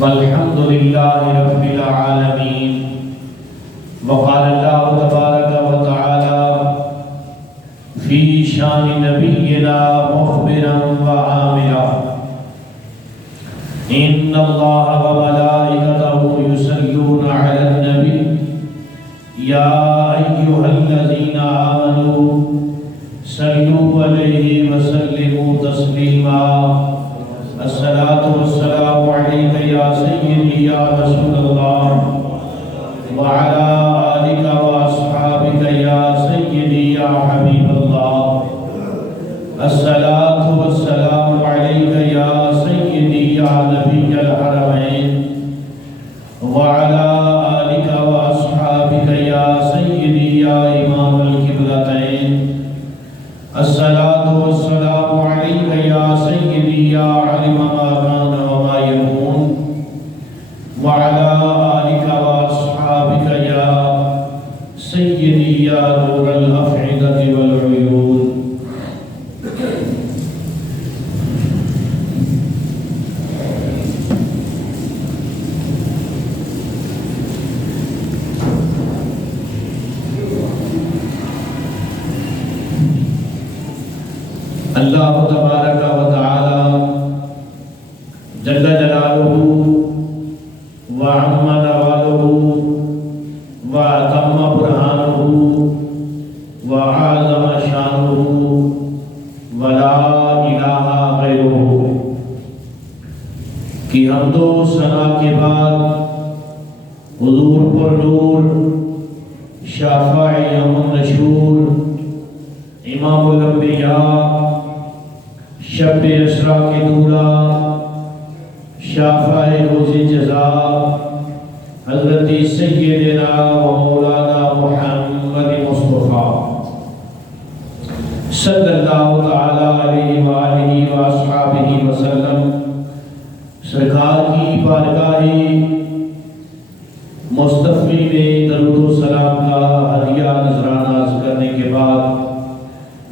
والحمد لله رب العالمين. وقال الله تبارك وتعالى في شان نبينا مخبرا وعاملا إن الله وملائكته يصلون على النبي يا أيها الذين آمنوا صلوا عليه وسلموا تسليما. الصلاة والسلام عليك يا سيدي يا رسول الله وعلى آلك وأصحابك يا سيدي يا حبيب الله. الصلاة والسلام عليك يا سيدي يا نبي الحرمين وعلى آلك وأصحابك يا سيدي يا إمام القبلتين. الصلاة والسلام عليك يا سيدي يا علم ما كان وما يكون وعلى آلك وأصحابك يا سيدي يا نور الأفئدة والعيون. اللہ تبارک و تعالی جل جلالہ وعم نوالہ واتم برہانہ وعظم شانہ ولا الہ غیرہ کی حمد و ثنا کے بعد حضور پر نور شافع یوم النشور امام الانبیاء شب اسرا کے دورہ شافع روز جزا حضرت سیدنا و مولانا محمد مصطفیٰ صلی اللہ تعالی علیہ وآلہ وآصحابہ وسلم سرکار کی بارگاہ مصطفی میں درود و سلام کا ہدیہ نذرانہ عرض کرنے کے بعد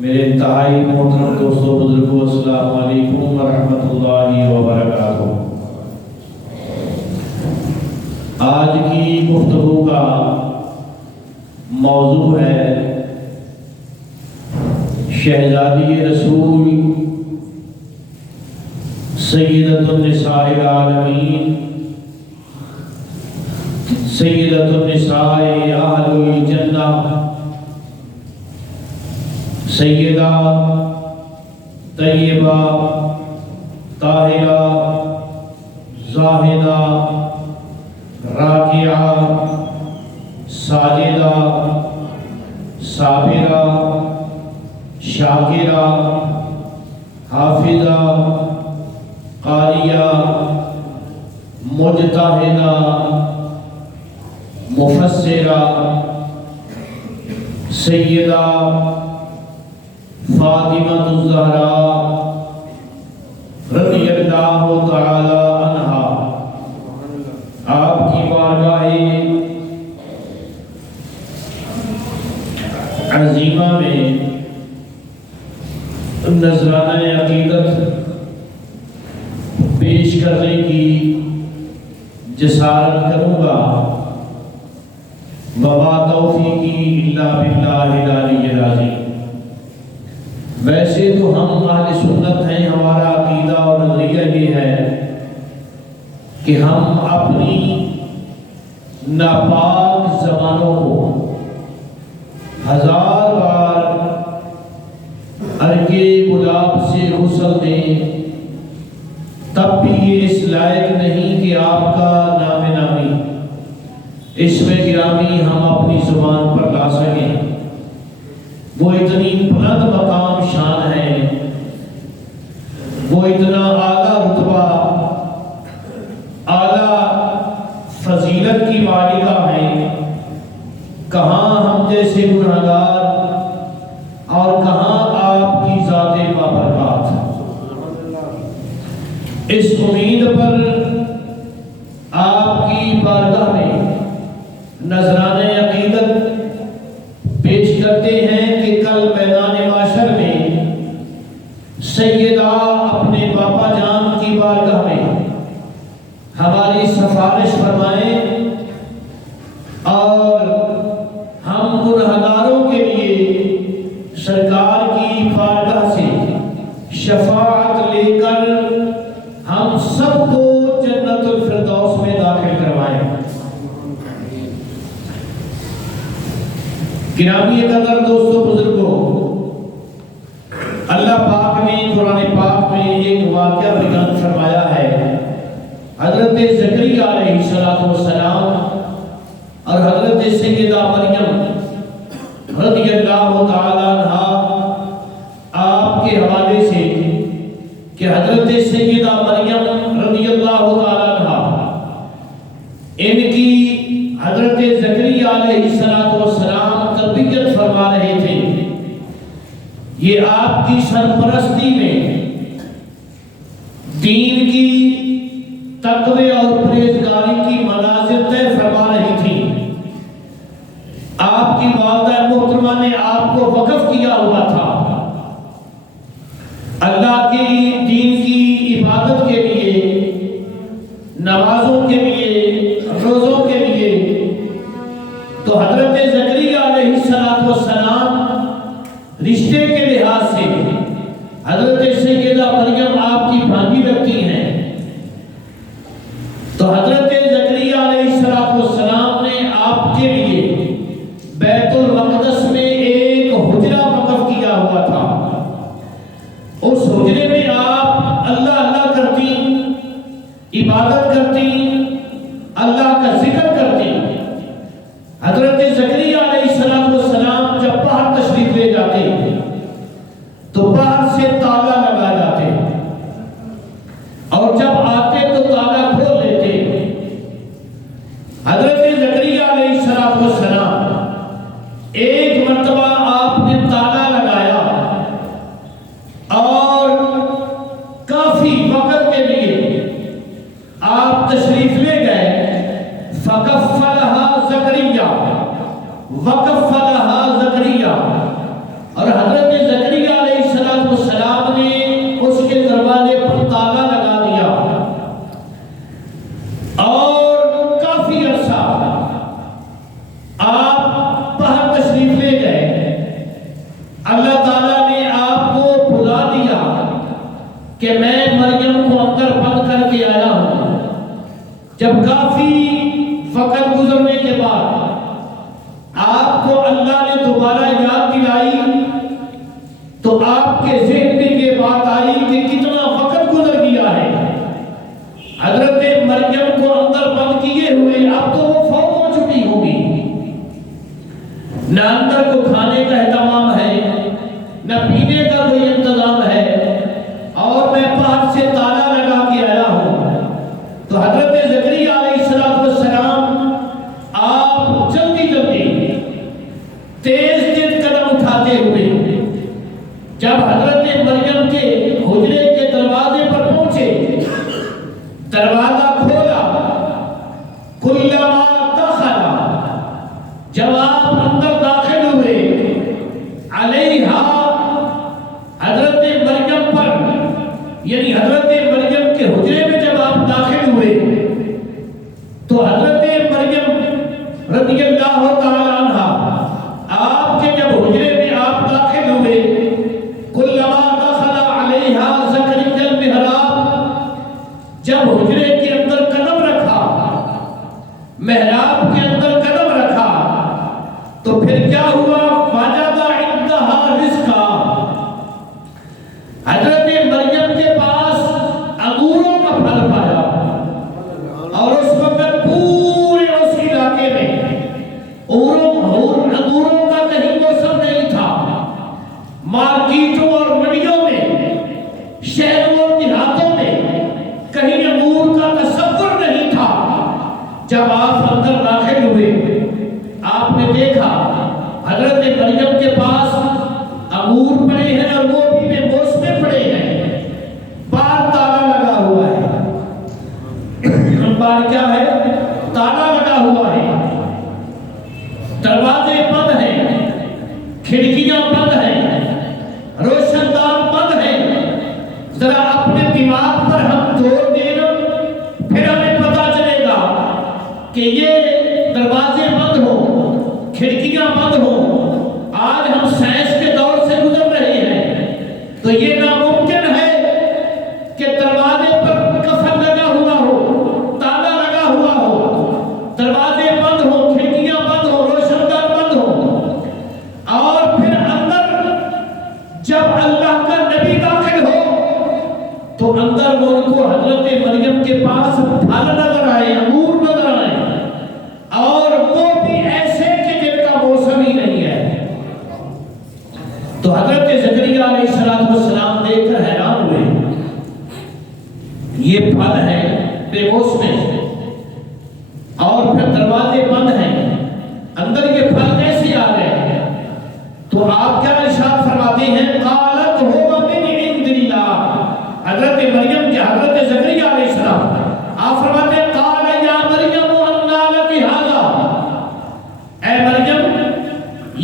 میرے انتہائی محترم دوستوں بزرگوں السلام علیکم ورحمۃ اللہ وبرکاتہ. آج کی گفتگو کا موضوع ہے شہزادی رسول سیدۃ النساء العالمین سیدۃ النساء اہل الجنہ سیدہ طیبہ طاہرہ زاہدہ راکعہ ساجدہ صابرہ شاکرہ حافظہ قاریہ مجتہدہ مفسرہ سیدہ فاطمہ الزہراء رضی اللہ تعالی عنہا آپ کی بارگاہ عظیمہ میں نذرانہ عقیدت پیش کرنے کی جسارت کروں گا. وما توفیقی الا باللہ العلی العظیم. ویسے تو ہم اہل سنت ہیں، ہمارا عقیدہ اور نظریہ یہ ہے کہ ہم اپنی ناپاک زبانوں کو 1000 بار عرق گلاب سے غسل دیں تب بھی یہ اس لائق نہیں کہ آپ کا نام نامی اسم گرامی ہم اپنی زبان پر لا سکیں. وہ اتنی بلند مقام شان ہے، وہ اتنا اعلیٰ رتبہ اعلیٰ فضیلت کی مالکہ ہیں. کہاں ہم جیسے گنہگار اور کہاں آپ کی ذات بابرکات. اس امید پر آپ کی بارگاہ میں نذرانہ عقیدت پیش کرتے ہیں کہ کل میدان معاشر میں سیدہ اپنے باپا جان کی بارگاہ میں ہمارے ہماری سفارش فرمائیں اور ہم گنہگاروں کے لیے سرکار کی بارگاہ سے شفاعت لے کر ہم سب کو جنت الفردوس میں داخل کروائیں۔ گرامی قدر دوستو بزرگوں، اللہ پاک نے قرآن پاک میں ایک واقعہ بیان فرمایا ہے۔ حضرت زکریا علیہ السلام اور حضرت سیدہ مریم رضی اللہ تعالیٰ عنہ آپ کے حوالے سے کہ حضرت سیدہ مریم رضی اللہ تعالیٰ عنہ ان کی حضرت زکریا علیہ السلام تربیت فرما رہے تھے۔ یہ آپ کی سرپرستی میں دین کی تقوی اور پرہیزگاری کی منازل طے فرما رہی تھی۔ آپ کی والدہ محترمہ نے آپ کو وقف کیا ہوا تھا اللہ کی دین کی عبادت کے لیے، نمازوں کے لیے، روزوں کے لیے۔ تو حضرت زکریا علیہ السلام رشتے کے لحاظ سے حضرت سیدہ مریم آپ کی بھانجی لگتی ہیں۔ تو حضرت زکریا علیہ السلام نے آپ کے لیے بیت المقدس میں ایک حجرہ وقف کیا ہوا تھا۔ اس حجرے میں آپ اللہ اللہ کرتی، عبادت کرتی، اللہ کا ذکر کرتی۔ حضرت زکریا علیہ السلام جب باہر تشریف لے جاتے تو باہر سے تالا لگا جاتے، اور جب آتے تو تالا کھول لیتے۔ حضرت زکریا علیہ السلام ایک مرتبہ آپ نے تالا لگایا اور کافی وقت کے لیے آپ تشریف لے گئے۔ فکفلہا زکریا، وکفلہا زکریا، اور حضرت زکریا علیہ السلام نے اس کے دروازے پر تالا لگا دیا، اور کافی عرصہ آپ باہر تشریف لے گئے۔ اللہ تعالیٰ نے آپ کو بلا دیا کہ میں مریم کو اندر بند کر کے آیا ہوں۔ جب کافی وقت گزرنے کے بعد آپ کو اللہ نے دوبارہ یاد دلائی تو آپ کے ذہن میں یہ بات آئی کہ کتنا وقت گزر گیا ہے، حضرت مریم کو اندر بند کیے ہوئے، اب تو وہ فوت ہو چکی ہوگی، نہ اندر کو کھانے کا اہتمام ہے، نہ پینے کا کوئی انتظام ہے، اور میں باہر سے تالا لگا کے آیا ہوں۔ تو حضرت زکریا علیہ السلام آپ جلدی جلدی تیز قدم اٹھاتے ہوئے جب حضرت مریم کے حجرے کے دروازے پر پہنچے، دروازہ کھولا، کلما دخل، جب آپ اندر داخل ہوئے، علیہا، حضرت مریم پر، یعنی حضرت مریم کے حجرے میں جب آپ داخل ہوئے تو حضرت مریم رضی اللہ تعالیٰ عنہ آپ کے جب حجرے میں آپ داخل ہوئے، کلما دخل علیہا زکریا المحراب، جب حجرے کے اندر قدم رکھا، محراب کے اندر قدم رکھا، تو پھر کیا ہوا؟ وجد عندہا رزقا، حضرت مریم کے پاس انگوروں کا پھل پایا، اور اس وقت پورے اس علاقے میں انگوروں کا کہیں موسم نہیں تھا۔ مارکیٹوں اور منڈیوں میں، شہروں اور دیہاتوں میں کہیں انگور کا تصور نہیں تھا۔ جب آپ اندر داخل ہوئے، آپ نے دیکھا حضرت مریم کے پاس انگور پڑے ہیں، اور وہ بھی بے موسمے پڑے ہیں، باہر تالا لگا ہوا ہے۔ باہر کیا ہے؟ تالا لگا ہوا ہے، دروازے بند ہیں، کھڑکیاں بند ہیں، روشن دان بند ہیں۔ ذرا اپنے دماغ پر ہم زور دیں، پھر ہمیں پتا چلے کہ یہ دروازے بند ہوں، کھڑکیاں بند ہوں، آج ہم سائنس کے دور سے گزر رہے ہیں تو یہ ناممکن ہے کہ دروازے پر کفن لگا ہوا ہو، تالا لگا ہوا ہو، دروازے بند ہوں، کھڑکیاں بند ہوں، روشن دان بند ہوں، اور پھر اندر جب اللہ کا نبی داخل ہو تو اندر وہ ان کو حضرت مریم کے پاس پھل نظر آئے، انگور نظر آئے، اور وہ بھی ایسے کہ جن کا موسم ہی نہیں ہے۔ تو حضرت زکریا علیہ السلام دیکھ کر حیران ہوئے، یہ پھل ہے بے موسم اور پھر دروازے بند ہیں، اندر یہ پھل کیسے آ گئے؟ تو آپ کیا ارشاد فرماتے ہیں؟ قالت هو من عند اللہ۔ حضرت مریم کے حضرت زکریا علیہ السلام آپ فرماتے ہیں قال یا مریم انا لک ھذا، اے مریم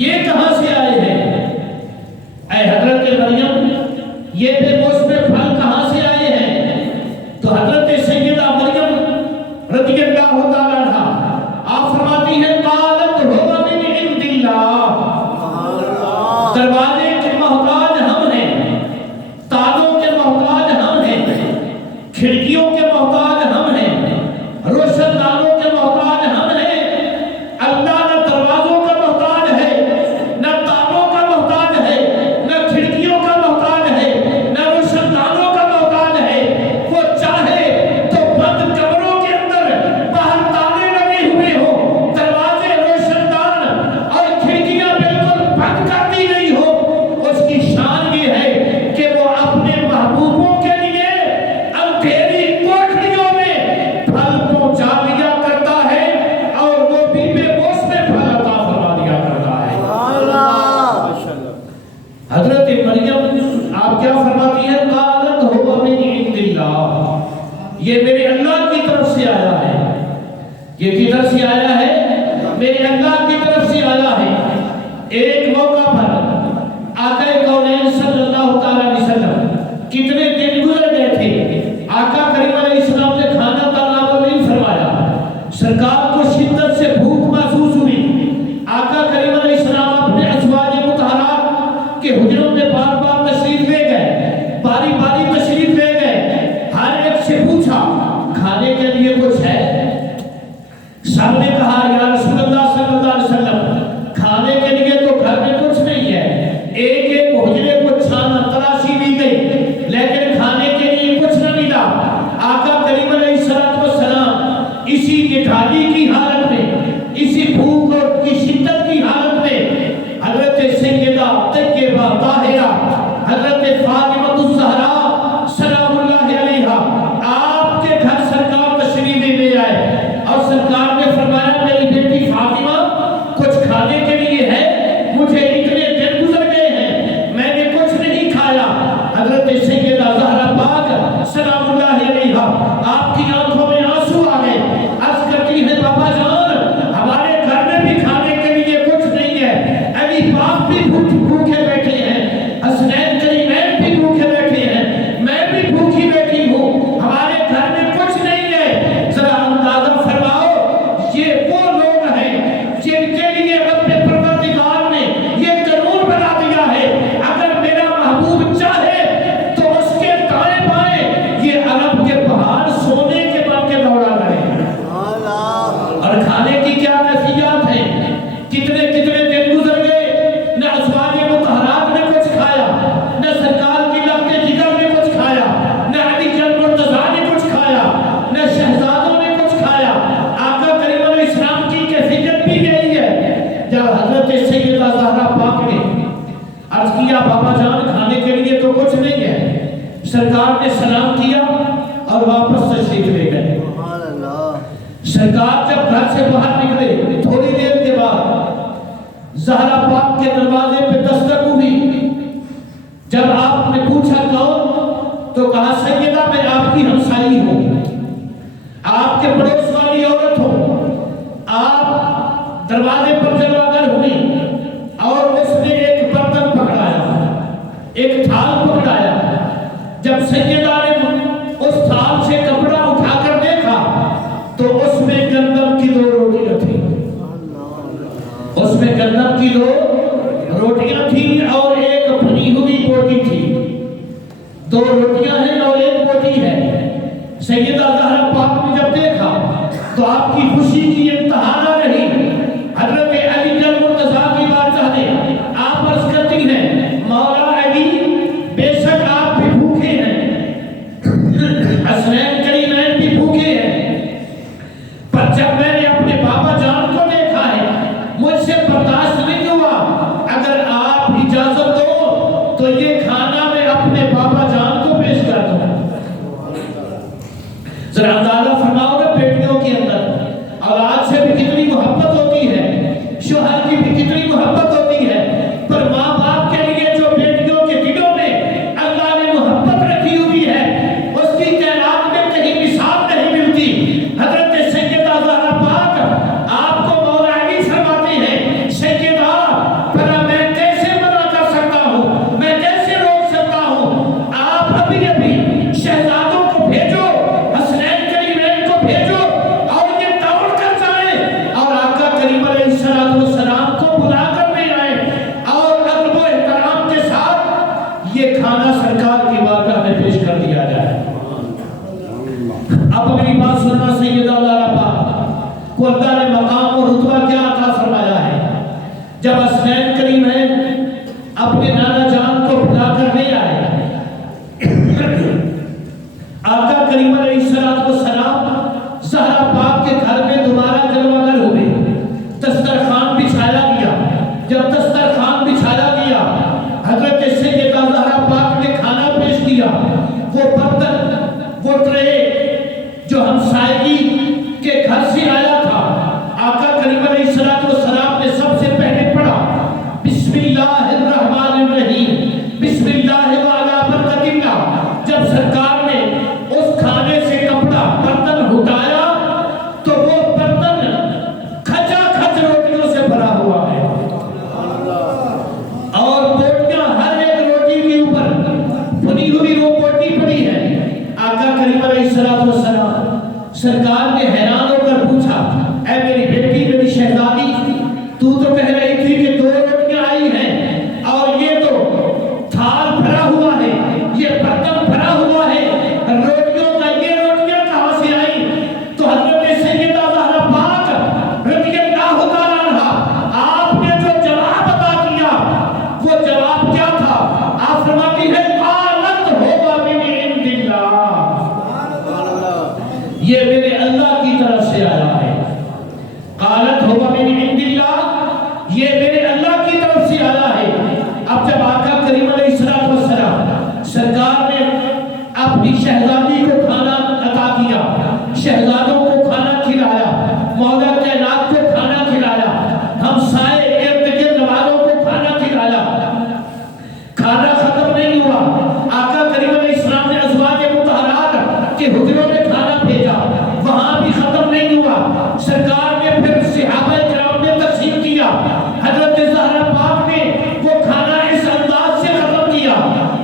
یہ کہاں سے آئے ہیں؟ اے حضرت مریم یہ بے موسم پھل کہاں سے آئے ہیں؟ تو حضرت سیدہ مریم رضی اللہ تعالیٰ عنہا آپ فرماتی ہیں قالت هو من عند اللہ، دروازے کے محتاج ہم ہیں، تالوں کے محتاج ہم ہیں، کھڑکیوں کے محتاج ہم ہیں، روشن دانوں کے محتاج ہم ہیں۔ اللہ نہ دروازوں کا محتاج ہے، نہ تالوں کا محتاج ہے، نہ کھڑکیوں کا محتاج ہے، نہ روشن دانوں کا محتاج ہے۔ وہ چاہے تو بند کمروں کے اندر باہر تالے لگے ہوئے ہوں، دروازے روشن دان اور کھڑکیاں بالکل بند کر دی گئی ہو، اس کی شان یہ ہے کہ وہ اپنے محبوبوں کے لیے اندھیری کوٹھریوں میں پھل پہنچا دیا کرتا ہے، اور وہ بھی بے موسم پھل عطا فرما دیا کرتا ہے۔ حضرت مریم آپ کیا فرماتی ہیں؟ قالت هو من عند اللہ، یہ میرے اللہ کی طرف سے آیا ہے۔ یہ کدھر سے آیا ہے؟ میرے اللہ کی طرف سے آیا ہے۔ ایک موقع پر آقا کونین صلی اللہ تعالیٰ علیہ وسلم کتنے دن گزر گئے تھے، آقا کریم علیہ السلام نے کھانا تناول نہیں فرمایا، سرکار کو شدت سے بھوک محسوس ہوئی۔ آقا کریم علیہ السلام اپنے ازواج مطہرات کے حجروں میں بار بار تشریف لے گئے، باری باری تشریف لے گئے، ہر ایک سے پوچھا کھانے کے لیے کچھ ہے؟ سب نے کہا یا رسول اللہ صلی اللہ علیہ وسلم کھانے کے لیے تو گھر میں کچھ نہیں ہے۔ ایک ایک حجرے کو چھانا تلاشی دی گئی لیکن کھانے کے لیے کچھ نہ ملا۔ آقا کریم علیہ السلام اسی نڈھالی کی حالت میں، اسی بھوک اور کی شدت کی حالت میں حضرت سیدہ طیبہ طاہرہ حضرت فاطمہ الزہرا سلام اللہ علیہا آپ کے گھر سرکار تشریف لے آئے، اور سرکار نے فرمایا میری بیٹی فاطمہ کچھ کھانے کے لیے ہے؟ مجھے اتنے دن گزر گئے ہیں میں نے کچھ نہیں کھایا۔ حضرت سیدہ زہرا پاک سلام اللہ علیہا آپ کی آنکھوں میں آنسو آ گئے، عرض کرتی ہے بابا جان ہمارے گھر میں بھی کھانے کے لیے کچھ نہیں ہے، علی باپ بھی بھوکے بیٹھے ہیں، حسنین کریمین بھی بھوکے بیٹھے ہیں، میں بھی بھوکی بیٹھی ہوں، ہمارے گھر میں کچھ نہیں ہے۔ ذرا اندازہ فرماؤ یہ وہ لوگ ہیں جن کے لیے رب پروردگار نے یہ قانون بنا دیا ہے اگر میرا محبوب چاہے تو اس کے دائیں بائیں یہ عرب کے پہاڑ سونے کے بن کے دوڑا کریں۔ اور کھانے کی کیا کیفیات ہیں؟ کتنے کتنے دن گزر گئے، نہ ازواج مطہرات نے کچھ کھایا، نہ سرکار کی لخت جگر نے کچھ کھایا، نہ علی جان مرتضیٰ نے کچھ کھایا، نہ شہزادوں نے کچھ کھایا۔ آقا کریم علیہ السلام کی کیفیت بھی یہی ہے۔ جب حضرت سیدہ زہرا پاک نے عرض کیا بابا جان کھانے کے لیے تو کچھ نہیں ہے، سرکار نے سلام کیا اور واپس تشریف لے گئے۔ سرکار جب گھر سے باہر نکلے تھوڑی دیر کے بعد زہرا پاک کے دروازے پہ دستک ہوئی۔ جب آپ نے پوچھا کون تو کہا سیدہ میں آپ کی ہمسائی ہوں، آپ کے پڑوس والی عورت ہوں۔ آپ دروازے پر جب آگر ہوئی اور اس نے ایک برتن پکڑایا، ایک تھال پکڑایا، جب سیدہ نے اس تھال سے کپڑا اٹھا کر دیکھا تو اس میں گندم کی 2 روٹیاں تھیں، اس میں گندم کی 2 روٹیاں تھیں اور ایک بھنی ہوئی بوٹی تھی۔ 2 روٹیاں ہیں اور ایک بوٹی ہے۔ سیدہ زہرا پاک نے جب دیکھا تو آپ کی خوشی کی انتہا نہ رہی۔ حضرت علی المرتضیٰ کی بات چاہتے آپ عرض کرتی ہیں مولا علی بے شک آپ بھی بھوکے ہیں، حسنین کریمین بھی بھوکے ہیں، پر جب میں نے اپنے بابا جان کو دیکھا ہے مجھ سے برداشت نہیں ہوا، اگر آپ اجازت دو تو یہ کھانا میں اپنے بابا جان کو پیش کر دوں۔ ذرا اندازہ فرماؤ گے بیٹیوں کے اندر اولاد سے بھی کتنی محبت ہوتی ہے، شوہر کی بھی کتنی محبت ہوتی ہے، پر ماں باپ کے لیے جو بیٹیوں کے دلوں میں اللہ نے محبت رکھی ہوئی ہے اس کی کائنات میں کہیں مثال نہیں ملتی۔ حضرت سیدہ زہرا پاک آپ کو مولا علی فرماتے ہیں سیدہ بھلا میں کیسے منع کر سکتا ہوں، میں کیسے روک سکتا ہوں، آپ ابھی ابھی شہزادوں کو بھیجو، حسنین کریمین کو بھیجو اور یہ دوڑ کر جائیں اور آقا کریم علیہ السلام کو بلا کر لے آئے اور ادب و احترام کے ساتھ یہ کھانا سرکار کی بارگاہ میں پیش کر دیا جائے۔ اب میری بات سننا، سیدہ زہرا پاک کو اللہ نے مقام اور رتبہ کیا عطا فرمایا ہے۔ جب حسنین کریمین اپنے نانا جان کو بلا کر لے آئے، آقا کریم علیہ السلام زہرا پاک کے گھر میں دوبارہ جلوہ گر ہوئے، دسترخوان بچھایا گیا۔ جب دسترخوان بچھایا گیا حضرت سیدہ زہرا پاک نے کھانا پیش کیا۔ وہ برتن، وہ ٹرے جو ہمسائیگی کے گھر سے آیا تھا، آقا کریم علیہ السلام نے سب سے پہلے پڑھا بسم اللہ الرحمن الرحیم، بسم اللہ وعلی برکت اللہ۔ جب سرکار نے اس کھانے سے کپڑا برتن ہٹایا تو وہ برتن کھچا کھچ روٹیوں سے بھرا ہوا ہے اور روٹیاں ہر ایک روٹی کے اوپر بھنی ہوئی روٹی پڑی ہے۔ آقا کریم علیہ السلام سرکار نے حیران ہو کر پوچھا اے میری بیٹی، میری شہزادی، تو کہہ رہی تھی کہ 2 روٹیاں آئی ہیں اور یہ تو تھال بھرا ہوا ہے، یہ برتن بھرا ہوا ہے، روٹیوں کا یہ روٹیاں کہاں سے آئی؟ تو حضرت سیدہ زہرا پاک رضی اللہ تعالیٰ عنہا آپ نے جو جواب عطا کیا وہ جواب کیا تھا؟ آپ فرماتی ہے قالت ہوا من عند اللہ، یہ میرے اللہ کی طرف سے آیا ہے۔ قالت ہوا من عند اللہ، یہ میرے اللہ کی طرف سے آیا ہے۔ اب جب آقا کریم علیہ السلام سرکار نے اپنی شہزادی کو کھانا عطا کیا، شہزادوں کو کھانا کھلایا، مولا کائنات کو کھانا کھلایا، ہمسائے ارد گرد والوں کو کھانا کھلایا، کھانا ختم نہیں ہوا۔ آقا کریم علیہ السلام نے ازواج مطہرات کے حجروں میں کھانا بھیجا، وہاں بھی ختم نہیں ہوا۔ سرکار نے پھر صحابہ کرام میں تقسیم کیا۔ حضرت زہرا پاک نے وہ کھانا اس انداز سے ختم کیا،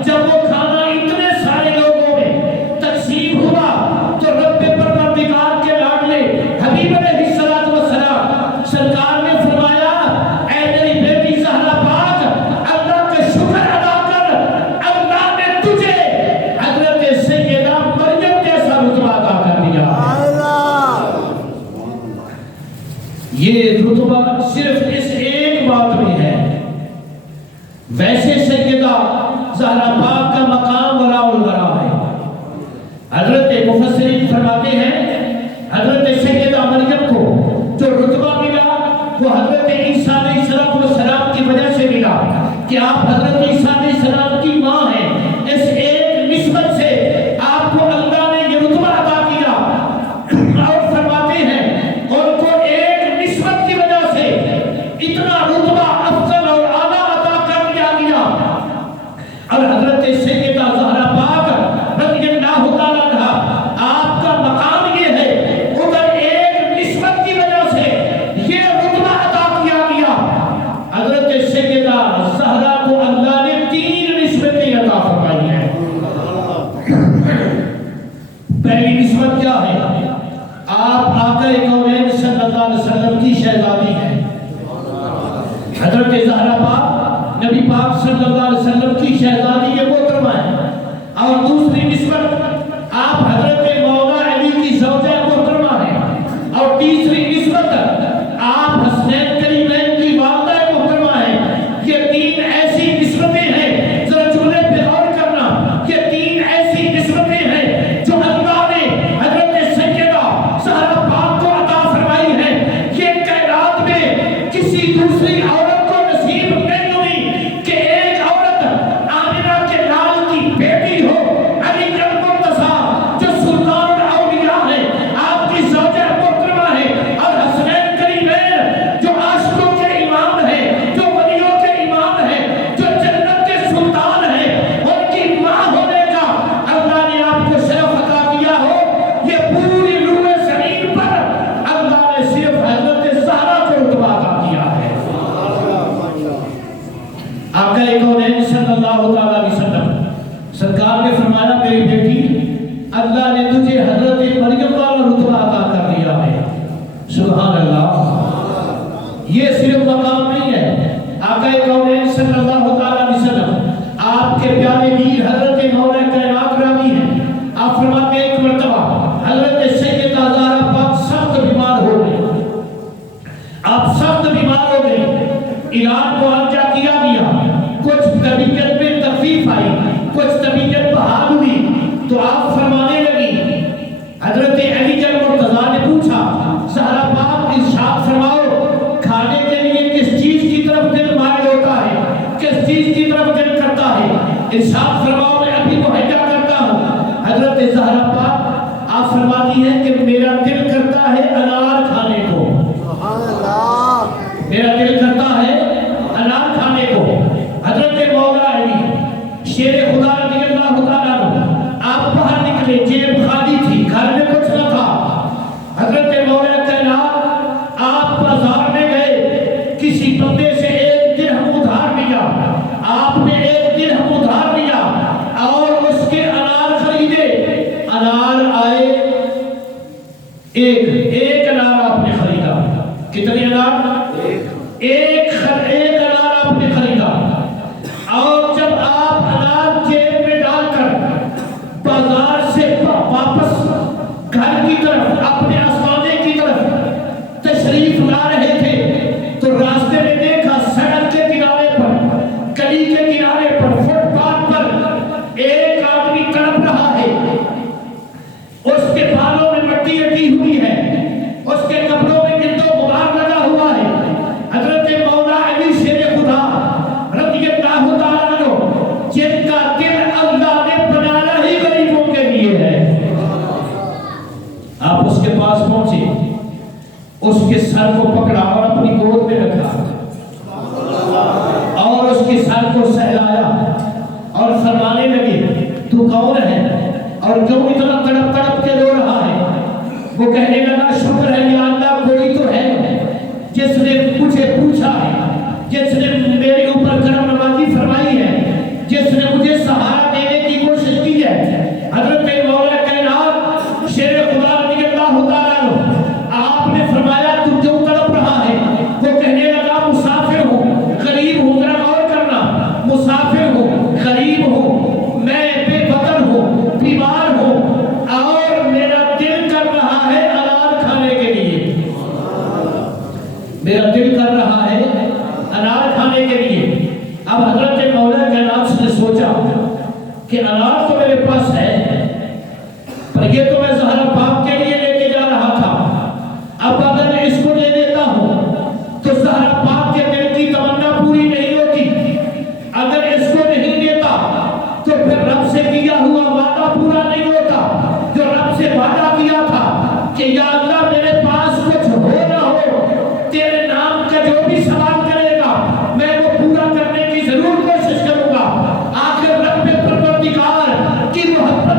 جب وہ کھانا اتنے سارے لوگوں میں تقسیم ہوا تو رب پروردگار کے لاڈلے حبیب علیہ السلام سرکار نے فرمایا اے میری بیٹی زہرا پاک، اللہ کا شکر ادا کر، اللہ نے تجھے حضرت سیدہ مریم جیسا رتبہ عطا کر دیا۔ یہ رتبہ صرف اس ایک بات میں ہے۔ ویسے سیدہ زہرا پاک کا مقام وراء الورا ہے۔ حضرت مفسرین فرماتے ہیں حضرت سیدہ مریم کو جو رتبہ ملا وہ حضرت عیسیٰ علیہ السلام کی وجہ سے ملا کہ آپ حضرت عیسیٰ علیہ السلام کی ماں ہیں۔ اس ایک نسبت سے آپ کو اللہ نے یہ رتبہ عطا کیا اور فرماتے ہیں ان کو ایک نسبت کی وجہ سے اتنا رتبہ افضل اور اعلیٰ عطا کر دیا گیا۔ اور حضرت سیدہ زہرا پاک رضی اللہ تعالیٰ عنہا آپ کا مقام یہ ہے، ادھر ایک نسبت کی وجہ سے یہ رتبہ عطا کیا گیا۔ حضرت سیدہ زہرا کو اللہ نے 3 نسبتیں اللہ علیہ وسلم کی شہزادی ہیں. حضرت زہرا پاک نبی پاک صلی اللہ علیہ وسلم کی شہزادی یہ محترمہ ہے. اور دوسری نسبت آپ حضرت مولا علی کی زوجہ محترمہ ہیں. اور تیسری نسبت آپ حسنین کریمین کی والدہ محترمہ ہیں. یہ تین ایسی نسبتیں ہیں، ذرا جملے پہ غور کرنا، یہ تین ایسی نسبتیں ہیں جو اللہ نے حضرت سیدہ زہرا پاک کو عطا فرمائی ہیں. یہ کائنات میں کسی دوسری عورت کو نصیب نہیں ہوئی کہ ایک عورت آمنہ کے لال کی بیٹی ہو، علی المرتضیٰ جو سلطان الاولیاء ہے، آپ کی زوجہ محترمہ ہے، اور حسنین کریمین جو عاشقوں کے امام ہیں، جو ولیوں کے امام ہیں، جو جنت کے سلطان ہیں، ان کی ماں ہونے کا اللہ نے آپ کو شرف عطا کیا ہو. یہ پوری روئے زمین پر اللہ نے صرف حضرت زہرا کو رتبہ عطا کیا ہے. آقا کونین صلی اللہ علیہ وسلم سرکار نے فرمایا میری بیٹی اللہ نے تجھے حضرت مریم والا رتبہ عطا کر دیا ہے. سبحان اللہ. یہ صرف مقام نہیں ہے. آقا کونین صلی اللہ علیہ وسلم آپ کے پیارے میر حضرت مولا کائنات رامی ہیں. آپ فرماتے ہیں ایک مرتبہ حضرت سیدہ زہرا پاک سخت بیمار ہو گئی. آپ سخت بیمار ہو گئی. علاج معالجہ کیا گیا، کچھ طبیعت میں تخفیف آئی، کچھ طبیعت بحال ہوئی، تو آپ فرمانے لگی. حضرت علی المرتضیٰ نے پوچھا زہرا پاک ارشاد فرماؤ کھانے کے لیے کس چیز کی طرف دل مائل ہوتا ہے، کس چیز کی طرف دل کرتا ہے؟ ارشاد فرماؤ میں ابھی مہیا کرتا ہوں. حضرت زہرا پاک آپ فرماتی ہیں کہ میرا دل کرتا ہے انار کھانے کو. میرا دل کرتا ہے انار کھانے کو. حضرت مولا علی شیر خدا رضی اللہ تعالیٰ عنہ آپ باہر نکلے، جیب خالی تھی، گھر میں کچھ نہ تھا. حضرت مولا کائنات آپ بازار میں گئے، کسی بندے سے ایک درہم ادھار لیا. آپ نے ایک درہم ادھار لیا اور اس کے انار خریدے. انار آئے ایک انار آپ نے خریدا. کتنے انار؟ ایک انار آپ نے خریدا. اور جب آپ انار جیب میں ڈال کر بازار سے واپس گھر کی طرف اپنے آستانے کی طرف تشریف لا رہے تھے تو راستے میں دیکھا سڑک کے کنارے پر، گلی کے کنارے پر، فٹ پاتھ پر ایک آدمی تڑپ رہا ہے. اس کے بالوں میں مٹی لگی ہوئی ہے، اس کے کپڑوں میں گرد و غبار لگا ہوا ہے. حضرت مولا علی شیر خدا رضی اللہ تعالیٰ عنہ جن کا دل اللہ نے بنایا ہی غریبوں کے لیے ہے. آپ اس کے پاس پہنچے، اس کے سر کو پکڑا اور اپنی گود میں رکھا اور اس کے سر کو سہلایا اور فرمانے لگے تو کون ہے اور کیوں اتنا تڑپ تڑپ کے رو رہا ہے؟ وہ کہنے لگا شکر ہے یا اللہ کوئی تو ہے جس نے مجھے پوچھا ہے، جس نے میرے اوپر کرم نوازی فرمائی ہے، جس نے مجھے سہارا دینے کی کوشش کی ہے. حضرت مولا کائنات شیر خدا رضی اللہ تعالیٰ عنہ آپ نے فرمایا تو کیوں تڑپ رہا ہے؟ وہ کہنے لگا مسافر ہوں، غریب ہوں. ذرا غور کرنا، مسافر ہوں، غریب ہوں، میں بے وطن ہوں، بیمار ہوں، اور میرا دل کر رہا ہے انار کھانے کے لیے. میرا دل کر رہا ہے انار کھانے کے لیے. اب حضرت مولا کائنات نے سوچا کہ انار تو میرے پاس ہے، پر یہ تو میں زہرا پاک کے لیے لے کے جا رہا تھا. اب اگر میں اس کو لے لیتا ہوں تو زہرا پاک کے دل کی تمنا پوری نہیں ہوتی. اگر اس کو نہیں لیتا تو پھر رب سے کیا ہوا وعدہ پورا نہیں ہوتا، جو رب سے وعدہ کیا تھا کہ یا اللہ میرے پاس کچھ ہو نہ ہو، تیرے نام کا جو بھی سوال کرے گا میں وہ پورا کرنے کی ضرور کوشش کروں گا. آخر رب پروردگار کی محبت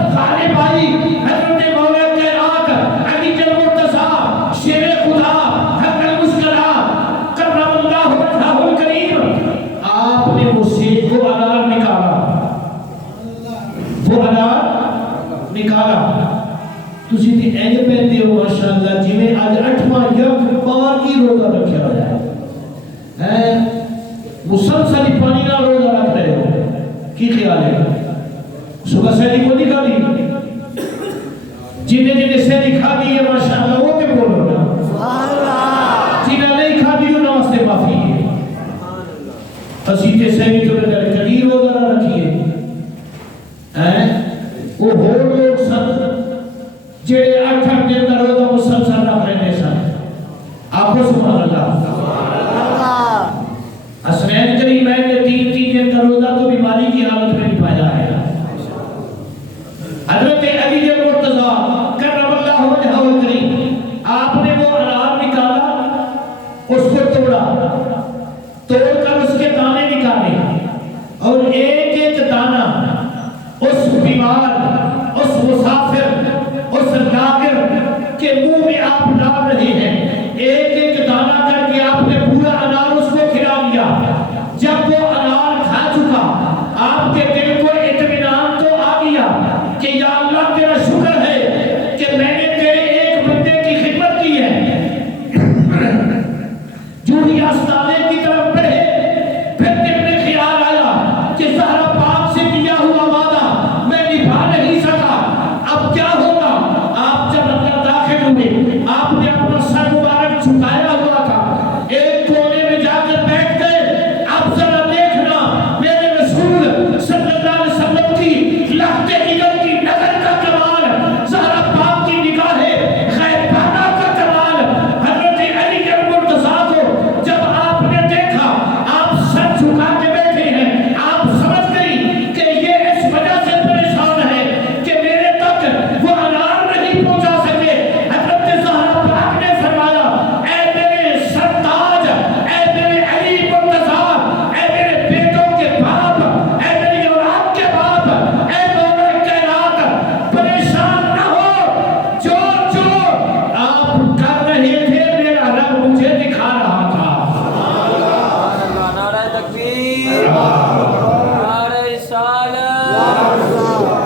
آخو سبحان اللہ۔ حسنین کریمین نے 3 دن کا روزہ تو بیماری کی حالت میں نبھایا ہے۔ حضرت علی المرتضیٰ کرم اللہ وجہہ الکریم، آپ نے وہ انار نکالا، اس کو توڑا، توڑ کر اس کے دانے نکالے اور ایک ایک دانہ اس بیمار، اس مسافر، اس لاغر کے منہ میں آپ ڈال رہے ہیں۔ ایک ایک دانہ کر کے آپ نے پورا انار اس کو کھلا دیا۔ جب وہ انار کھا چکا، آپ کے دل کو اطمینان تو آ گیا کہ یا اللہ تیرا شکر ہے کہ میں نے تیرے ایک بندے کی خدمت کی ہے۔ جو ہی آستانے کی طرف بڑھے، پھر دل میں خیال آیا کہ زہرا پاک سے کیا ہوا وعدہ میں نبھا نہیں سکا، اب کیا ہوگا؟ آپ جب اندر داخل ہوئے، آپ نے اپنا سر مبارک جھکایا ہوا تھا، ایک کونے میں جا کر بیٹھ گئے۔ اب ذرا دیکھنا میرے رسول صلی اللہ علیہ وسلم کی لختے جگر کی نظر کا کمال، زہرا پاک کی نگاہیں غیبانہ کا کمال۔ حضرت علی المرتضیٰ کو جب آپ نے دیکھا، آپ سر جھکا کے بیٹھے ہیں، آپ سمجھ گئی کہ یہ اس وجہ سے پریشان ہے کہ میرے تک وہ انار نہیں پہنچا سکے۔ حضرت زہرا پاک نے فرمایا، اے میرے سرتاج، اے میرے علی مرتضیٰ، اے میرے بیٹوں کے باپ، اے میری اولاد کے باپ، اے مولا کائنات، پریشان نہ ہو۔ جو جو آپ کر رہے تھے میرا رب مجھے دکھا رہا تھا۔ نعرہ تکبیر، نعرہ رسالت،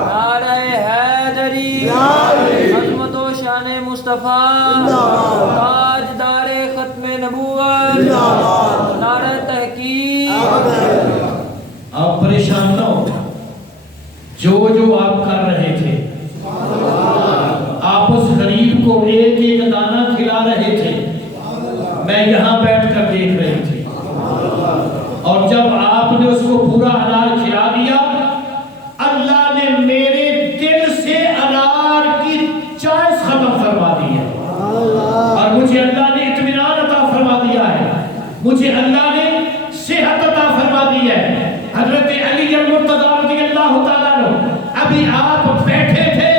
نعرہ حیدری، عظمت و شان مصطفیٰ، تاجدار ختم نبوت، نعرہ تحقیق۔ آپ پریشان نہ ہو، جو جو آپ کر رہے تھے، آپ اس غریب کو ایک ایک دانہ کھلا رہے تھے، میں یہاں بیٹھ کر دیکھ رہی تھی، اور جب آپ نے اس کو پورا انار کھلا دیا، اللہ نے میرے دل سے انار کی چوائس ختم فرما دی ہے، اور مجھے اللہ نے اطمینان عطا فرما دیا ہے، مجھے اللہ نے صحت عطا فرما دی ہے۔ حضرت علی المرتضیٰ رضی اللہ تعالیٰ عنہ، ابھی آپ بیٹھے تھے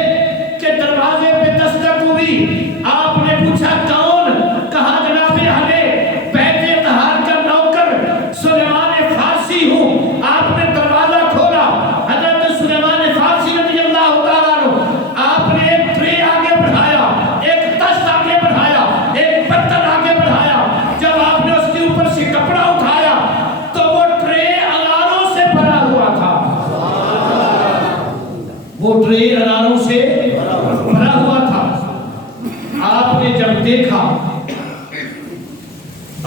کہ دروازے پہ دستک ہوئی، آپ نے پوچھا کون؟ کہا جناب اہل بیت طہار کا نوکر سلیمان فارسی ہوں۔ آپ نے دروازہ کھولا، حضرت سلیمان فارسی رضی اللہ تعالیٰ عنہ، آپ نے ایک ٹرے آگے بڑھایا، ایک تشت آگے بڑھایا، ایک برتن آگے بڑھایا۔ جب آپ نے اس کے اوپر سے کپڑا اٹھایا تو وہ ٹرے اناروں سے بھرا ہوا تھا، وہ ٹرے اناروں سے بھرا ہوا تھا۔ آپ نے جب دیکھا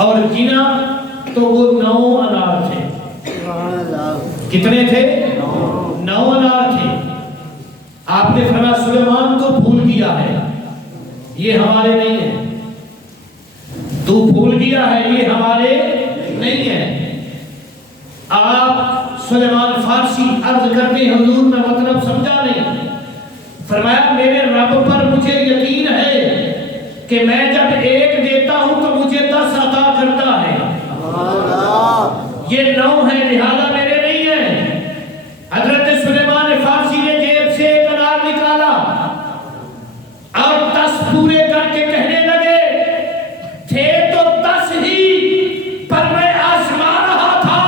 اور گنا تو وہ 9 انار تھے۔ کتنے تھے؟ 9 انار تھے۔ آپ نے فرمایا سلیمان تو بھول گیا ہے، یہ ہمارے نہیں ہیں، تو بھول گیا ہے، یہ ہمارے نہیں ہیں۔ آپ سلیمان فارسی عرض کرتے ہیں حضور میں مطلب سمجھا نہیں۔ فرمایا میرے رب پر مجھے یقین ہے کہ میں جب ایک دیتا ہوں تو مجھے 10 عطا کرتا ہے، یہ 9 ہے لہذا میرے نہیں ہیں۔ حضرت سلیمان فارسی نے جیب سے ایک انار نکالا اور 10 پورے کر کے کہنے لگے، تھے تو 10 ہی، پر میں آزما رہا تھا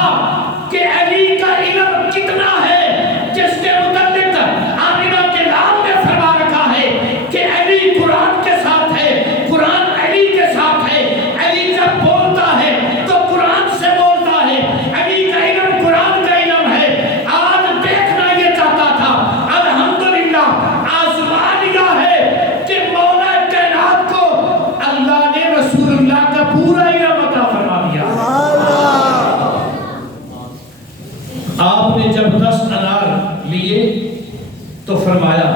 کہ علی کا علم کتنا ہے، جس کے متعلق آمنہ کے لال نے فرما رکھا ہے کہ علی قرآن کے ساتھ ہے، قرآن علی کے ساتھ ہے، علی جب بولتا ہے تو قرآن سے بولتا ہے، علی کا علم قرآن کا علم ہے۔ آج دیکھنا یہ چاہتا تھا، الحمدللہ آزما لیا ہے کہ مولا کائنات کو اللہ نے رسول اللہ کا پورا علم عطا فرما دیا۔ آپ نے جب 10 انار لیے تو فرمایا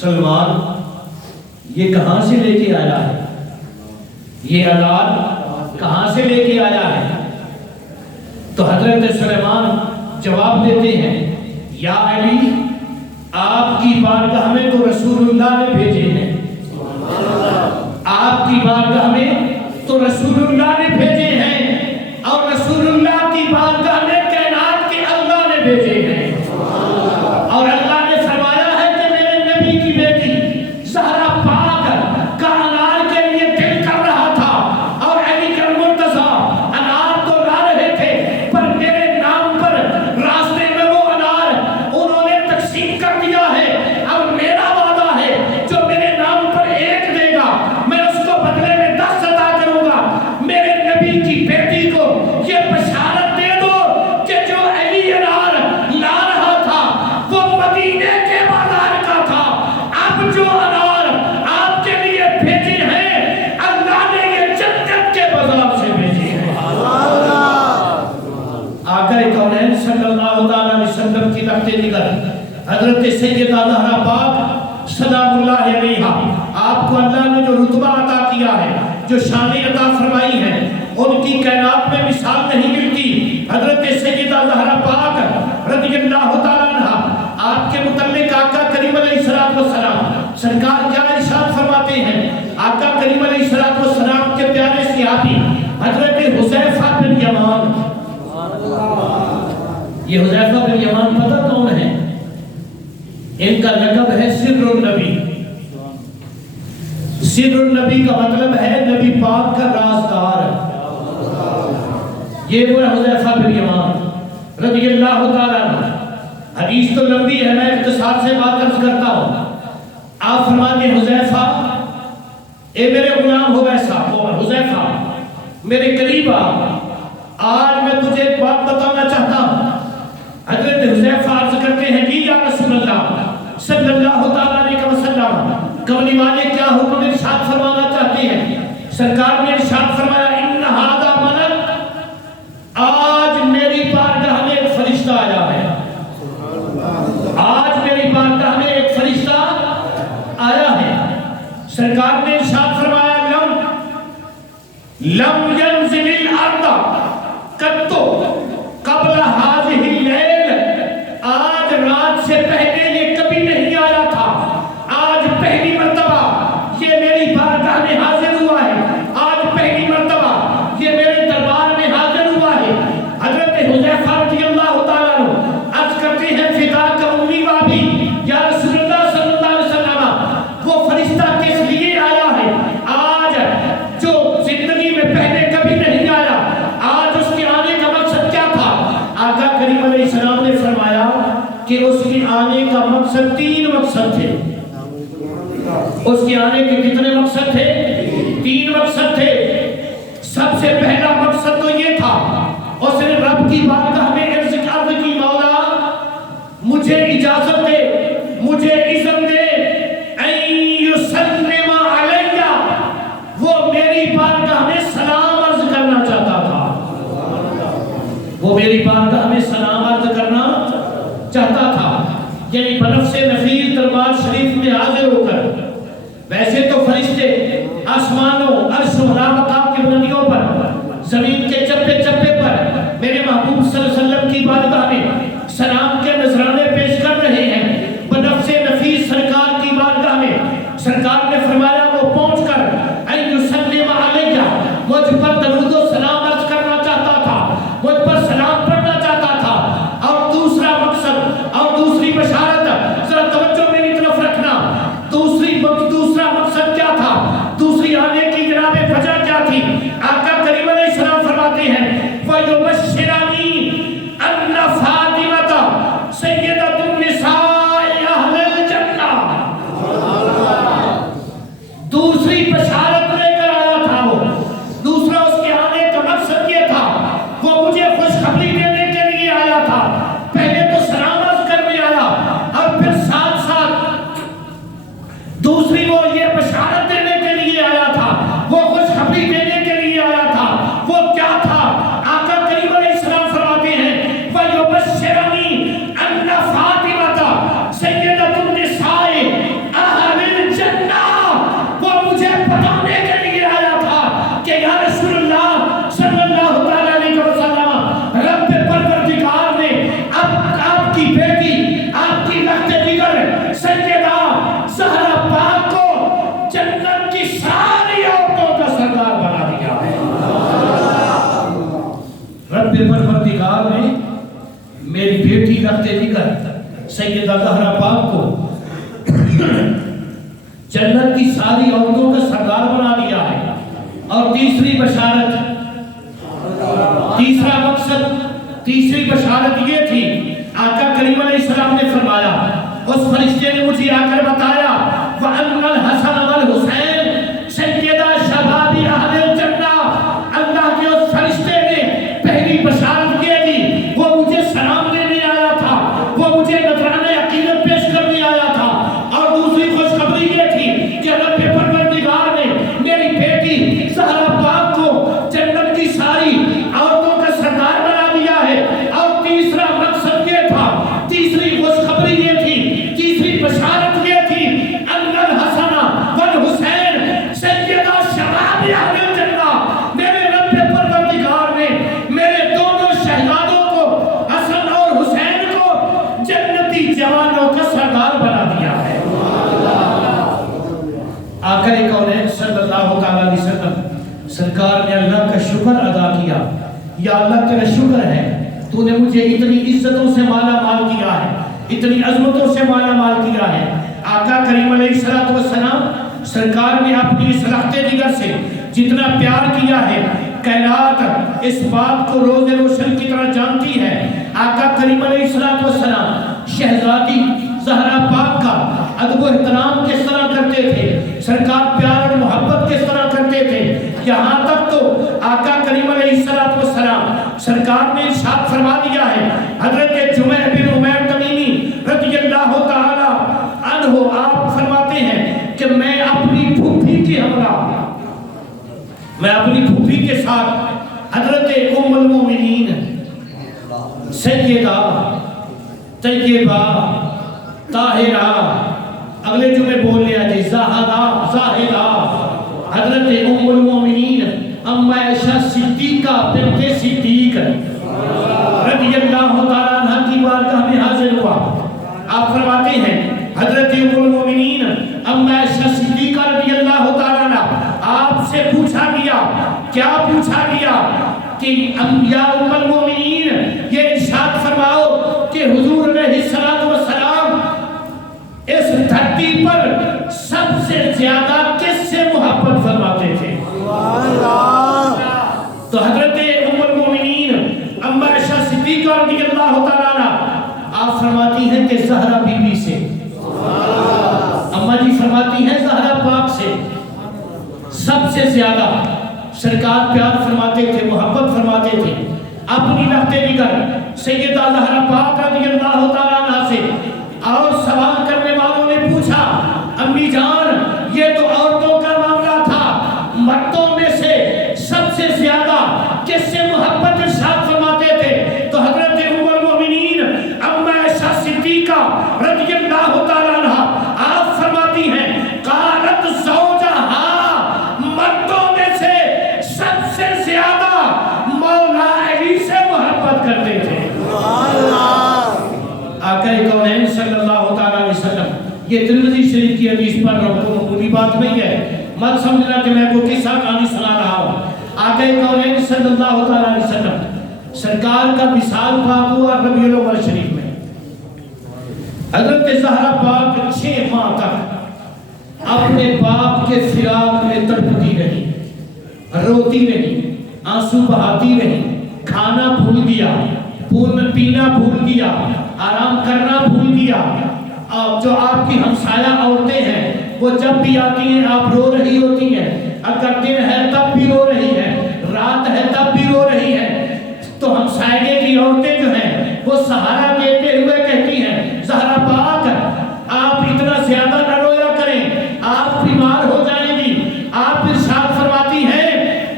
سلمان یہ کہاں سے لے کے آیا ہے، یہ انار کہاں سے لے کے آیا ہے؟ تو حضرت سلیمان جواب دیتے ہیں، یا علی آپ کی بارگاہ میں تو رسول اللہ نے بھیجے ہیں، آپ کی بارگاہ میں تو رسول اللہ نے بھیجے ہیں، اور رسول اللہ کی بارگاہ میں کائنات کے اللہ نے بھیجے ہیں۔ اور اللہ نے فرمایا ہے کہ میرے نبی کی بیٹی زہرا پاک کا انار کے لیے دل کر رہا تھا، اور علی کا مرتضیٰ انار تو لا رہے تھے، پر میرے نام پر راستے میں وہ انار انہوں نے تقسیم کر دیا ہے۔ اور میرا وعدہ ہے جو میرے نام پر ایک دے گا میں اس کو بدلے میں 10 عطا کروں گا۔ میرے نبی کی بیٹی کو یہ بشارت دے دو کہ جو علی انار لا رہا تھا وہ مدینے کے بازار کا تھا، اب جو انار آپ کے لیے بھیجے ہیں اللہ نے یہ جنت کے بازار سے بھیجے ہیں۔ آقا کونین صلی اللہ تعالیٰ علیہ وسلم کی لخت جگر حضرت سیدہ زہرا پاک سلام اللہ علیہا، آپ کو اللہ نے جو رتبہ عطا کیا ہے، جو شانیں عطا فرمائی ہیں، ان کی کائنات میں مثال نہیں ملتی۔ حضرت سیدہ زہرا پاک رضی اللہ تعالیٰ عنہ، آپ کے متعلق آقا کریم علیہ السلام سرکار کیا ارشاد فرماتے ہیں؟ آقا کریم علیہ السلام کے پیارے صحابی حضرت حذیفہ بن یمان، یہ حذیفہ بن یمان پتہ کون ہے؟ ان کا لقب ہے سر النبی۔ سر النبی کا مطلب ہے نبی پاک کا رازدار۔ یہ وہ حذیفہ بن یمان رضی اللہ تعالیٰ عنہ۔ حدیث تو لمبی ہے، میں اختصار سے بات عرض کرتا ہوں۔ آپ فرماتے ہیں حذیفہ اے میرے غلام حذیفہ میرے قریب آج میں تجھے ایک بات بتانا چاہتا ہوں۔ حضرت حذیفہ عرض کرتے ہیں جی یا رسول اللہ صلی اللہ تعالیٰ علیہ وسلم، کملی والے کیا حکم ارشاد فرمانا چاہتے ہیں؟ سرکار نے ارشاد فرمایا ان ھذا ملک، آج میری بارگاہ میں ایک فرشتہ آیا ہے، آج میری بارگاہ میں ایک فرشتہ آیا ہے۔ سرکار نے ارشاد فرمایا لم ينزل الارض قط قبل هذه الليل، آج رات سے پہلے یہ کبھی نہیں آیا تھا، آج پہلی مرتبہ یہ میری بارگاہ میں حاضر ہوا ہے، آج پہلی مرتبہ یہ میرے دربار میں حاضر ہوا ہے۔ حضرت حذیفہ رضی اللہ تعالیٰ عنہ عرض کرتے ہیں فداک امی و ابی یا رسول اللہ صلی اللہ علیہ وسلم، وہ فرشتہ کس لیے آیا ہے؟ آج جو زندگی میں پہلے کبھی نہیں آیا، آج اس کے آنے کا مقصد کیا تھا؟ آقا کریم علیہ السلام نے فرمایا کہ اس کے آنے کا مقصد 3 مقصد تھے۔ اس کے آنے کے کتنے مقصد تھے؟ 3 مقصد تھے۔ سب سے پہلا مقصد تو یہ تھا، اس نے رب کی بارگاہ میں عرض کی مولا مجھے اجازت دے، مجھے اذن دے این یسلم علیہ، وہ میری بارگاہ میں سلام عرض کرنا چاہتا تھا، وہ میری بارگاہ میں سلام عرض کرنا چاہتا تھا، یعنی بنفس نفیر دربار شریف میں حاضر ہو کر۔ ویسے تو فرشتے آسمانوں عرش و مقام کی بلندیوں پر، زمین کے چپے چپے پر میرے محبوب صلی اللہ علیہ وسلم کی بارگاہ میں سلام کے نذرانے پیش کر رہے ہیں۔ بنفس نفیس سرکار کی بارگاہ میں سرکار نے فرمایا وہ پہنچ کر این یسلم علیہ، مجھ پر درود و سلام عرض کرنا چاہتا تھا، مجھ پر سلام پڑھنا چاہتا تھا۔ اور دوسرا مقصد اور دوسری بشارت، ذرا توجہ میری طرف رکھنا، دوسرا مقصد کیا تھا؟ دوسری آنے کی جناب وجہ کیا تھی؟ آقا کریم علیہ السلام فرماتے ہیں وَيُبَشِّرَنِي أَنَّ فَاطِمَةَ سَيِّدَةُ النِّسَاءِ أَهْلِ الْجَنَّةِ، دوسری بشارت لے کر آیا تھا وہ۔ دوسرا اس کے آنے کا مقصد یہ تھا، وہ مجھے خوشخبری دینے کے لیے آیا تھا۔ پہلے تو سلام عرض کرنے آیا، اور پھر ساتھ ساتھ دوسری وہ یہ بشارت دینے کے لیے آیا تھا، وہ خوشخبری دینے کے لیے سرکار نے میری بیٹی رکھتے جگر سیدہ زہرا پاک کو جنت کی ساری عورتوں کا سردار بنا دیا ہے۔ اور تیسری بشارت، تیسرا مقصد، تیسری بشارت یہ تھی، آقا کریم علیہ السلام نے فرمایا، اس فرشتے نے مجھے آ کر بتایا وَأَنَّ الْحَسَنَ وَالْحُسَيْنَ سَيِّدَا شَبَابِ أَهْلِ الْجَنَّةِ۔ اللہ کے اس فرشتے نے پہلی بشارت یہ دی، وہ مجھے سلام دینے آیا تھا، وہ مجھے نذرانے عقیدت پیش کرنے آیا تھا، اور دوسری خوشخبری یہ تھی کہ رب پروردگار نے میری بیٹی زہرا پاک کو جنت کی ساری عورتوں کا سردار بنا دیا ہے۔ اور تیسرا مقصد یہ تھا، تیسری خوشخبری یہ تھی، تیسری بشارت یہ تھی، ان الحسن والحسین سیدہ شباب اہل الجنہ۔ میرے رب پروردگار نے میرے دونوں شہزادوں کو، حسن اور حسین کو، جنتی جوانوں کا سردار بنا دیا ہے۔ آقا کونین صلی اللہ تعالیٰ علیہ وسلم سرکار نے اللہ کا شکر ادا کیا، یا اللہ تیرا شکر ہے، تو نے مجھے اتنی عزتوں سے مالا مال کیا ہے، اتنی عظمتوں سے مالا مال کیا ہے۔ آقا کریم علیہ السلام سرکار نے اپنی اس رخت جگر سے جتنا پیار کیا ہے، کائنات اس بات کو روز روشن کی طرح جانتی ہے۔ آقا کریم علیہ السلام شہزادی زہرا پاک کا ادب و احترام کس طرح کرتے تھے، سرکار پیار اور محبت کس طرح کرتے تھے، یہاں تک تو آقا کریم علیہ السلام سرکار نے ارشاد فرما دیا ہے، حضرت جمع بن عمیر تمیمی رضی اللہ تعالی عنہ آپ فرماتے ہیں کہ میں اپنی پھوپھی کے ہمراہ، میں اپنی پھوپھی کے ساتھ حضرت ام المومنین سیدہ طیبہ طاہرہ، اگلے جمعے بول لیا جی، زاہدہ حضرت ام المومنین ام عائشہ صدیقہ بنت صدیق رضی اللہ تعالیٰ عنہ کی بارگاہ میں حاضر ہوا۔ آپ فرماتے ہیں حضرت ام المومنین ام عائشہ صدیقہ رضی اللہ تعالیٰ عنہ، آپ سے پوچھا گیا، کیا پوچھا گیا کہ یا ام المومنین یہ ارشاد فرماؤ کہ حضور علیہ السلام اس دھرتی پر سب سے زیادہ کس سے محبت فرماتے تھے؟ تو حضرت ام المومنین ام عائشہ صدیقہ رضی اللہ تعالیٰ عنہ آپ فرماتی ہیں کہ زہرا بی بی سے، اماں جی فرماتی ہیں زہرا پاک سے سب سے زیادہ سرکار پیار فرماتے تھے، محبت فرماتے تھے۔ اپنی رخت جگر سیدہ زہرا پاک رضی اللہ تعالیٰ عنہ سے اور سوال کرنے والوں نے پوچھا، امی جان یہ تو عورتوں کا معاملہ تھا، مردوں میں سے سب سے زیادہ کس سے محبت ارشاد فرماتے تھے؟ تو حضرت ام المومنین ام عائشہ صدیقہ رضی اللہ تعالیٰ عنہ آپ فرماتی ہیں قالت زوجہا، مردوں میں سے سب سے زیادہ مولا علی سے محبت کرتے تھے۔ آقا کونین صلی اللہ تعالیٰ علیہ وسلم، یہ ترمذی شریف کی حدیث پر کوئی بات نہیں ہے، مت سمجھنا کہ میں کو قصہ کہانی سنا رہا ہوں۔ آقا کونین صلی اللہ تعالیٰ علیہ وسلم سرکار کا وصال پاک ہوا ربیع الاول شریف میں۔ حضرت زہرا پاک 6 ماہ تک اپنے باپ کے فراق میں تڑپتی رہی، روتی رہی، آنسو بہاتی رہی، کھانا بھول گیا، پینا بھول گیا، آرام کرنا بھول گیا۔ جو آپ کی ہمسایہ عورتیں ہیں وہ جب بھی آتی ہیں آپ رو رہی ہوتی ہیں، اگر دن ہے تب بھی رو رہی ہیں، رات ہے تب بھی رو رہی ہیں۔ تو ہمسائے کی عورتیں جو ہیں وہ سہارا دیتے ہوئے کہتی ہیں زہرا پاک آپ اتنا زیادہ نہ رویا کریں، آپ بیمار ہو جائیں گی۔ آپ ارشاد فرماتی ہیں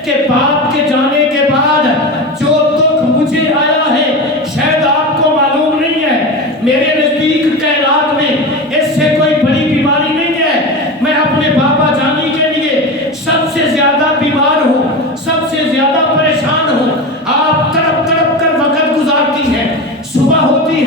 کہ باپ کے جانے کے بعد جو دکھ مجھے آیا ہے شاید آپ کو معلوم نہیں ہے، میرے نزدیک کائنات میں اس سے کوئی بڑی بیماری نہیں ہے۔ میں اپنے بابا جانی کے لیے سب سے زیادہ بیمار ہوں، سب سے زیادہ پریشان ہوں۔ آپ تڑپ تڑپ کر وقت گزارتی ہیں، صبح ہوتی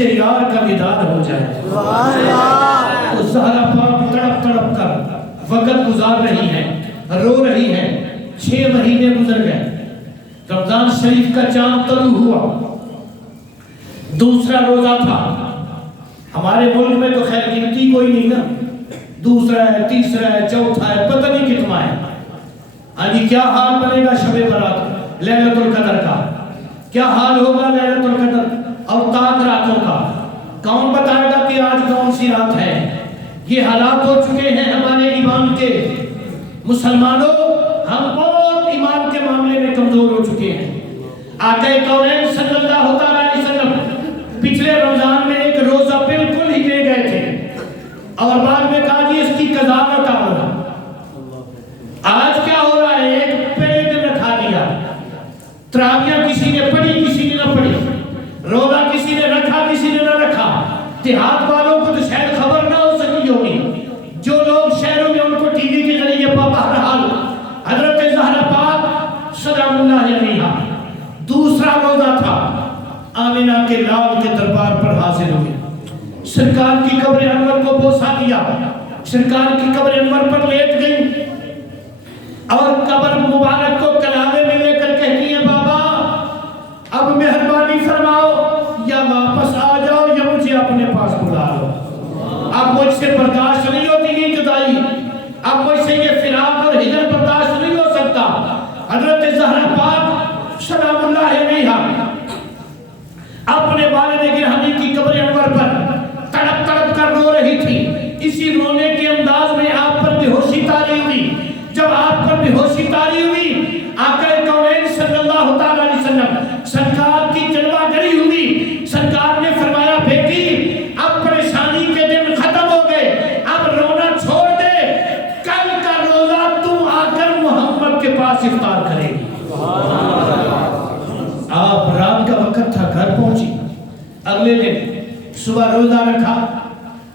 سے یار کا دیدار ہو جائے تو زہرا پاک تڑپ تڑپ کر وقت گزار رہی ہے، رو رہی ہے۔ 6 مہینے گزر گئے، رمضان شریف کا چاند طلوع ہوا، دوسرا روزہ تھا۔ ہمارے ملک میں تو خیر گنتی کوئی نہیں نا، دوسرا ہے، تیسرا ہے، چوتھا ہے، پتہ نہیں کتنا ہے۔ آج کیا حال بنے گا شب برات لیلۃ القدر کا، کیا حال ہوگا لیلۃ القدر اور تاک راتوں کا؟ کون بتائے گا کہ آج کون سی رات ہے؟ یہ حالات ہو چکے ہیں ہمارے ایمان کے۔ مسلمانوں، ہم بہت ایمان کے معاملے میں کمزور ہو چکے ہیں۔ آقا کونین صلی اللہ تعالیٰ علیہ وسلم پچھلے رمضان میں ایک روزہ بالکل ہی لے گئے تھے اور بعد میں کہا جی اس کی قضا کا ہوگا۔ آج کیا ہو رہا ہے؟ ایک پہلے دن رکھا دیا، تراویح کسی نے پڑھی کسی نے نہ پڑھی، روزہ کسی نے رکھا کسی نے نہ رکھا۔ دیہات والوں کو تو شاید خبر نہ ہو سکی ہوگی، جو لوگ شہروں میں ان کو ٹی وی کے ذریعے بہرحال حضرت زہرا پاک سلام اللہ علیہا دوسرا روزہ تھا، آمینہ کے لال کے دربار پر حاضر ہوئے، سرکار کی قبر انور کو بوسا دیا، سرکار کی قبر انور پر لیٹ گئی اور قبر مبارک کو کلاوے میں لے کر کہتی ہیں بابا اب مہربانی فرماؤ، یا واپس آ جاؤ یا مجھے اپنے پاس بلا لو، اب مجھ سے برداشت نہیں ہوتی یہ جدائی، اب مجھ سے یہ فراق اور ہجر برداشت نہیں ہو سکتا۔ حضرت زہرا پاک سلام اللہ علیہا اپنے والد گرامی کی قبر انور پر تڑپ تڑپ کر رو رہی تھی۔ اسی رونے کے انداز میں آپ پر بے ہوشی طاری ہوئی۔ جب آپ پر بے ہوشی طاری ہوئی، آقا کونین صلی اللہ تعالیٰ علیہ وسلم سرکار کی جلوہ گری ہوئی۔ سرکار نے فرمایا بیٹی اب پریشانی کے دن ختم ہو گئے، اب رونا چھوڑ دے، کل کا روزہ تم آ کر محمد کے پاس افطار کرے گی۔ آپ رات کا وقت تھا، گھر پہنچی، اگلے دن صبح روزہ رکھا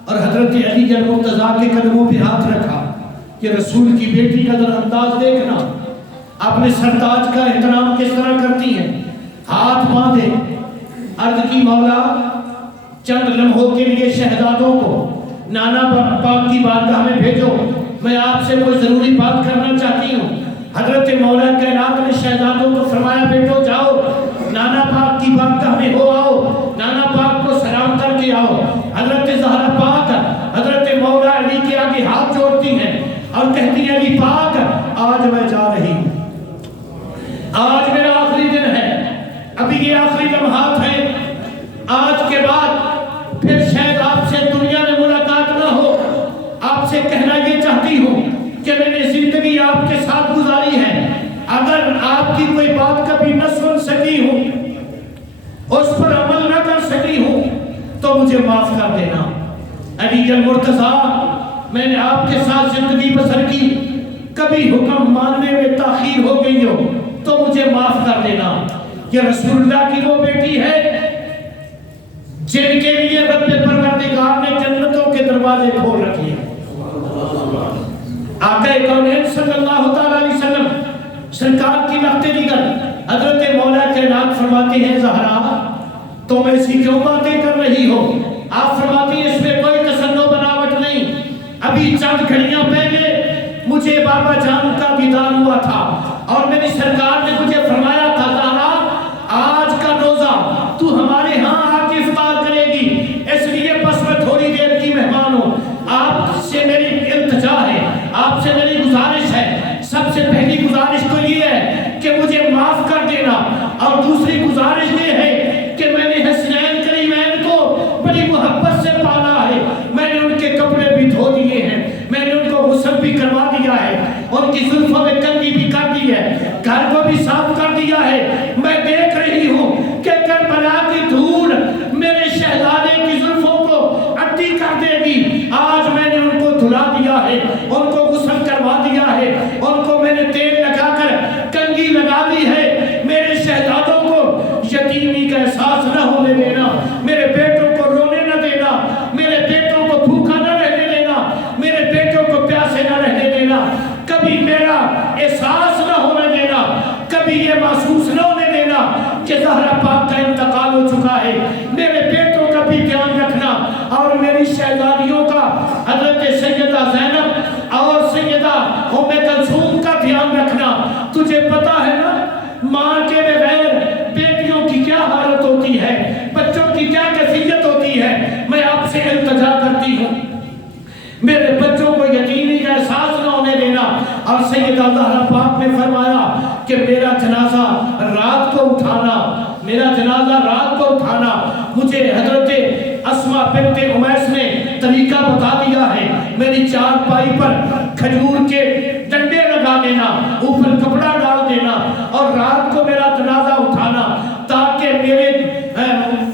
اور حضرت علی المرتضیٰ کے قدموں پہ ہاتھ رکھا کہ رسول کی بیٹی کا ذرا انداز دیکھنا، اپنے سرتاج کا احترام کس طرح کرتی ہیں۔ ہاتھ باندھے، عرض کی مولا چند لمحوں کے لیے شہزادوں کو نانا پاک کی بارگاہ میں بھیجو، میں آپ سے کوئی ضروری بات کرنا چاہتی ہوں۔ حضرت مولا کائنات نے شہزادوں کو فرمایا بیٹو جاؤ نانا پاک کی بارگاہ میں ہو آؤ، نانا پاک کو سلام کر کے آؤ۔ حضرت زہرا پاک حضرت مولا علی کے آگے ہاتھ جوڑتی ہیں اور کہتی ہیں علی پاک آج میں جا رہی ہوں، آج میرا آخری دن ہے، ابھی یہ آخری لمحات ہیں، آج کے بعد پھر شاید آپ سے دنیا میں ملاقات نہ ہو۔ آپ سے کہنا یہ چاہتی ہوں کہ میں نے زندگی آپ کے ساتھ گزاری ہے، اگر آپ کی کوئی بات کبھی نہ سن سکی ہوں، اس پر عمل نہ کر سکی ہوں تو مجھے معاف کر دینا۔ علی المرتضیٰ میں نے آپ کے ساتھ زندگی بسر کی، کبھی حکم ماننے میں تاخیر ہو گئی ہو تو مجھے معاف کر دینا۔ یہ رسول اللہ کی وہ بیٹی ہے جن کے لیے رب پروردگار نے جنتوں کے دروازے کھول رکھے ہیں۔ آقا کونین صلی اللہ تعالیٰ علیہ وسلم سرکار کی نقطۂ دیگر حضرت مولا کائنات فرماتے ہیں زہرا تم ایسی کیوں باتیں کر رہی ہو؟ آپ فرماتی ہیں اس میں کوئی تصنع بناوٹ نہیں، ابھی چند گھڑیاں پہلے مجھے بابا جان کا دیدار ہوا تھا اور میری سرکار نے مجھے فرمایا تھا زہرا آج کا روزہ تو ہمارے ہاں آ کے افطار کرے گی، اس لیے بس میں تھوڑی دیر کی مہمان ہوں، آپ سے میری التجا ہے، آپ سے میری گزارش ہے، سب سے پہلی گزارش تو یہ ہے کہ مجھے معاف کر دینا، اور دوسری گزارش یہ ہے کہ میں نے حسنین کریمین کو بڑی محبت سے پالا ہے، میں نے ان کے کپڑے بھی دھو دیے ہیں، میں نے ان کو غسل بھی کروا دیا ہے، ان کی زلفوں میں کنگھی بھی کر دی ہے، گھر کو بھی صاف کر دیا ہے، میں دیکھ رہی ہوں کہ کربلا کی دھول میرے شہزادے کی زلفوں کو اٹی کر دے گی، آج میں نے ان کو دھلا دیا ہے، ان کو غسل کروا دیا ہے، ان کو میں نے تیل لگا کر کنگھی لگا دی ہے، میرے شہزادوں کو یتیمی کا احساس نہ ہونے دینا، میرے بیٹوں کو رونے نہ دینا، میرے بیٹوں کو بھوکا نہ رہنے دینا، میرے بیٹوں کو پیاسے نہ رہنے دینا، کبھی میرا احساس نہ ہونے دینا، کبھی یہ محسوس نہ ہونے دینا کہ زہرا پاک کا انتقال ہو چکا ہے، میرے بیٹوں کا بھی اور میری شہزادیوں کا حضرت سیدہ زینب اور سیدہ ام کلثوم کا دھیان رکھنا۔ تجھے پتا ہے نا ماں کے بغیر بیٹیوں کی کیا حالت ہوتی ہے، بچوں کی کیا کیفیت ہوتی ہے۔ میں آپ سے التجا کرتی ہوں میرے بچوں کو یتیمی کا احساس نہ ہونے دینا۔ اور سیدہ زہرا پاک نے فرمایا کہ میرا جنازہ رات کو اٹھانا، میرا جنازہ رات کو اٹھانا۔ مجھے حضرت اسماء بنت امیس نے طریقہ بتا دیا ہے، میری چارپائی پر کھجور کے ڈنڈے لگا دینا، اوپر کپڑا ڈال دینا اور رات کو میرا جنازہ اٹھانا، تاکہ میرے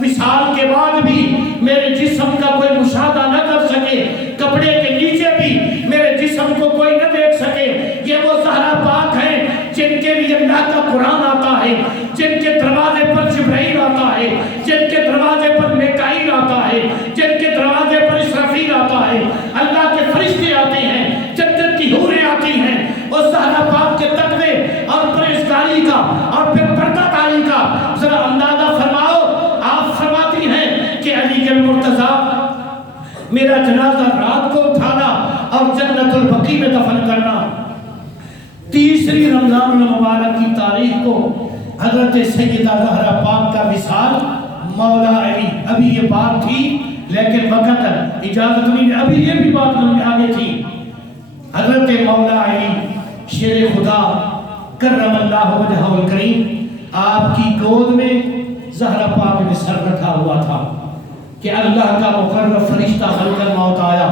وصال کے بعد بھی میرے جسم کا کوئی مشاہدہ نہ کر سکے، کپڑے کے نیچے بھی میرے جسم کو کوئی نہ دیکھ سکے۔ یہ وہ زہرا پاک ہیں جن کے لیے اللہ کا قرآن آتا ہے، جن کے دروازے پر جبرائیل آتا ہے، جن کے دروازے پر میکائیل آتا ہے، جن کے دروازے پر اسرافیل آتا ہے، اللہ کے فرشتے آتے ہیں، جنت کی حوریں آتی ہیں۔ اس زہرا پاک کے تقوی اور پرہیزگاری کا اور پھر پردہ داری کا ذرا اندازہ فرماؤ۔ آپ فرماتی ہیں کہ علی کے مرتضیٰ میرا جنازہ رات کو اٹھانا اور جنت البقیع میں دفن کرنا۔ 3 رمضان المبارک کی تاریخ کو حضرت سیدہ زہرا پاک کا وصال مولا علی، ابھی یہ بات تھی لیکن وقت اجازت نہیں، ابھی یہ بھی بات آگے تھی۔ حضرت مولا علی شیر خدا کرم اللہ وجہہ الکریم، آپ کی گود میں زہرا پاک نے سر رکھا ہوا تھا کہ اللہ کا مقرر فرشتہ ملک الموت آیا،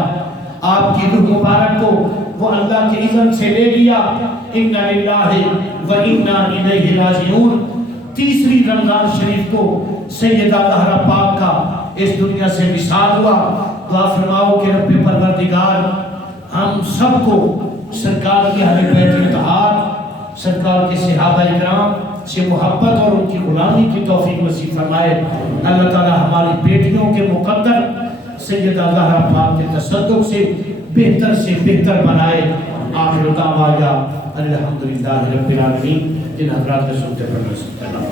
آپ کی روح مبارک کو وہ اللہ کے اذن سے لے لیا۔ اِنَّا لِلَّهِ وَإِنَّا إِلَيْهِ رَاجِعُونَ۔ 3 رمضان شریف کو سیدہ زہرا پاک کا اس دنیا سے وصال ہوا۔ دعا فرماؤ کہ رب پروردگار ہم سب کو سرکار کے اہل بیت اطہار، سرکار کے صحابہ اکرام سے محبت اور ان کی غلامی کی توفیق نصیب فرمائے۔ اللہ تعالی ہماری بیٹیوں کے مقدر سیدہ زہرا پاک کے تصدق سے بہتر بنائے۔ آخر دعوانا الحمدللہ رب العالمین۔ جن حضرات نے سنتے پڑھنا سنتے اللہ